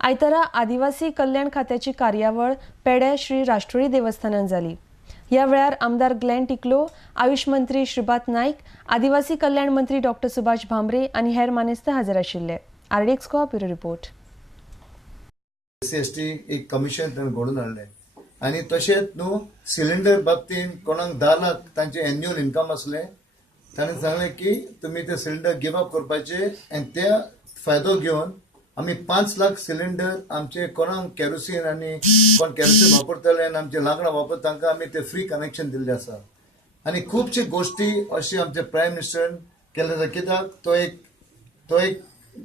आयतारा आदिवासी कल्याण खात्याची कार्यावळ पेडे श्री राष्ट्रोळी देवस्थानात जाली। ह्या वेळार आमदार ग्लेन टिकलो, आयुष मंत्री श्रीपाद नाईक, आदिवासी कल्याण मंत्री डॉ. सुभाष भामरे आणि हेर मानेस्त हाजीर आशिल्ले। आरडीएक्स को ब्युरो रिपोर्ट। SC एक कमिशन त्यांनी घडून हाडले आणि तशेंच न्हू सिलिंडर बाबतीन कोणाक 10 लाख तांचे एन्युअल इन्कम असले ताणें सांगलें की तुमी ते सिलिंडर गिव अप करपाचे आणि ते फायदो घेवन आमी 5 लाख सिलिंडर आमचे कोणाक केरोसीन आणि कोण केरोसीन वापरतले आणि आमचे लांकडां वापरता तांकां आमी ते फ्री कनेक्शन दिल्ले आसा आणि खूबशी गोष्टी अशी आमचे प्रायम मिनिस्टरान केले आसा। कित्याक तो एक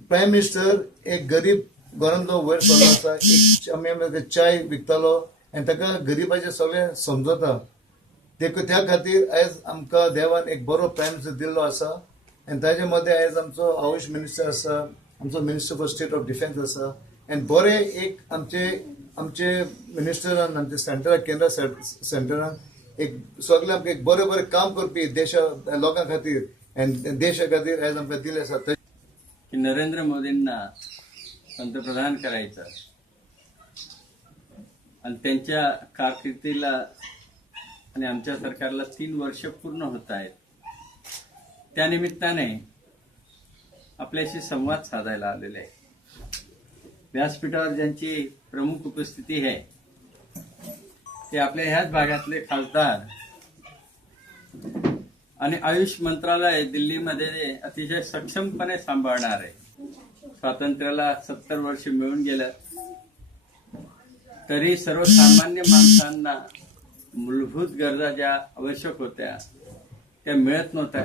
प्रायम मिनिस्टर एक गरीब घरांतलो वयर सरलो आसा। एक आमी चाय विकतालो आनी ताका गरीबाचे सगळे समजता। त्या खातीर आयज आमकां देवान एक बरो प्रायम मिनिस्टर दिल्लो आसा आनी ताजे मदें आयज आमचो आयुष मिनिस्टर आसा, आमचो minister for state of defence आसा आनी बरे एक आमचे मिनिस्टरान आमचे सेंटराक केंद्र सेंटरान एक सगळे आमकां एक बरे काम करपी देशा लोकां खातीर आनी देशा खातीर आयज आमकां दिले आसा। की नरेंद्र मोदींना पंतप्रधान करायचं आणि त्यांच्या कारकिर्दीला आणि आमच्या सरकारला 3 वर्ष पूर्ण होत आहेत। त्या निमित्ताने आपल्याशी संवाद साधायला आलेले आहे। व्यासपीठावर ज्यांची प्रमुख उपस्थिती आहे ते आपल्या ह्याच भागातले खासदार आणि आयुष मंत्रालय दिल्लीमध्ये अतिशय सक्षमपणे सांभाळणार आहे। स्वातंत्र्याला 70 वर्ष मिळून गेलं तरी सर्वसामान्य माणसांना मूलभूत गरजा ज्या आवश्यक होत्या त्या मिळत नव्हत्या।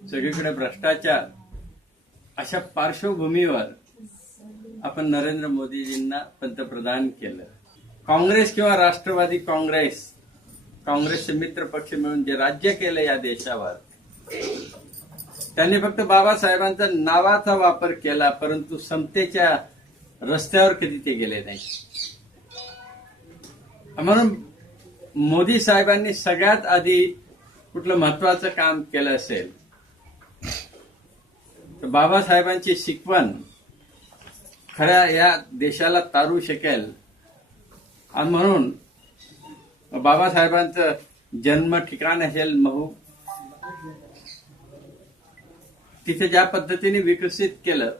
सगळीकडे भ्रष्टाचार, अशा पार्श्वभूमीवर आपण नरेंद्र मोदीजींना पंतप्रधान केलं। काँग्रेस किंवा राष्ट्रवादी काँग्रेसचे मित्र पक्ष मिळून जे राज्य केलं या देशावर, त्यांनी फक्त बाबासाहेबांचा नावाचा वापर केला, परंतु समतेच्या रस्त्यावर कधी ते गेले नाही। म्हणून मोदी साहेबांनी सगळ्यात आधी कुठलं महत्वाचं काम केलं असेल तर बाबासाहेबांची शिकवण खऱ्या या देशाला तारू शकेल आणि म्हणून बाबासाहेबांचं जन्म ठिकाण असेल महू, तिथे ज्या पद्धतीने विकसित केलं